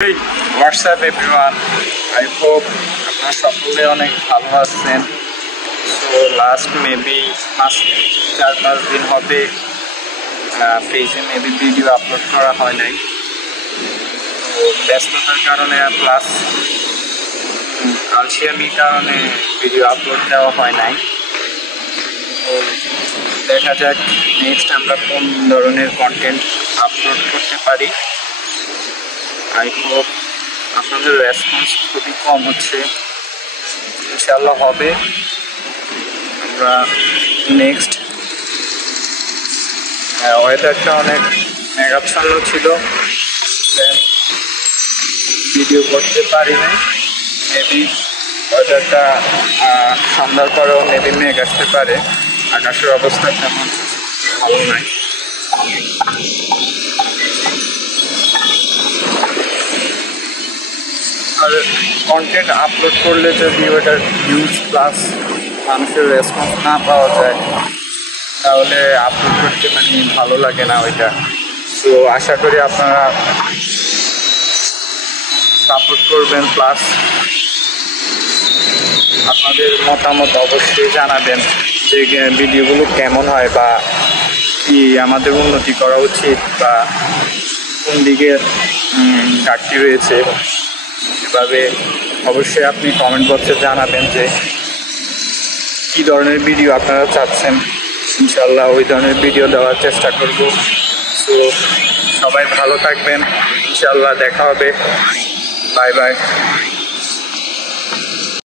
WhatsApp everyone, I hope আপনারা সকলে অনেক ভালো আছেন। সো লাস্ট মেবি 4-5 দিন হবে পেজে মেবি ভিডিও আপলোড করা হয় নাই। তো ব্যস্ততার কারণে প্লাস আলসিয়ামির কারণে ভিডিও আপলোড দেওয়া হয় নাই। তো দেখা যাক নেক্সট আমরা কোন ধরনের কন্টেন্ট আপলোড করতে পারি। আই হোপ আপনাদের রেসপন্স খুবই কম হচ্ছে, ইনশাআল্লাহ হবে। আমরা নেক্সট ওয়েদারটা অনেক মেঘাচ্ছন্ন ছিল, ভিডিও করতে পারি নাই। মেবি ওয়েদারটা সন্ধ্যার পরেও মেবি মেঘ আসতে পারে, আকাশের অবস্থা তেমন ভালো নাই। আর কন্টেন্ট আপলোড করলে যদি ওটার ভিউজ প্লাস মানুষের রেসপন্স না পাওয়া যায় তাহলে আপলোড করতে ভালো লাগে না ওইটা। তো আশা করি আপনারা সাপোর্ট করবেন, প্লাস আপনাদের মতামত অবশ্যই জানাবেন যে ভিডিওগুলো কেমন হয় বা কি আমাদের উন্নতি করা উচিত বা কোন দিকে ঘাটতি রয়েছে। এভাবে অবশ্যই আপনি কমেন্ট বক্সে জানাবেন যে কী ধরনের ভিডিও আপনারা চাচ্ছেন, ইনশাল্লাহ ওই ধরনের ভিডিও দেওয়ার চেষ্টা করব। তো সবাই ভালো থাকবেন, ইনশাল্লাহ দেখা হবে। Bye bye.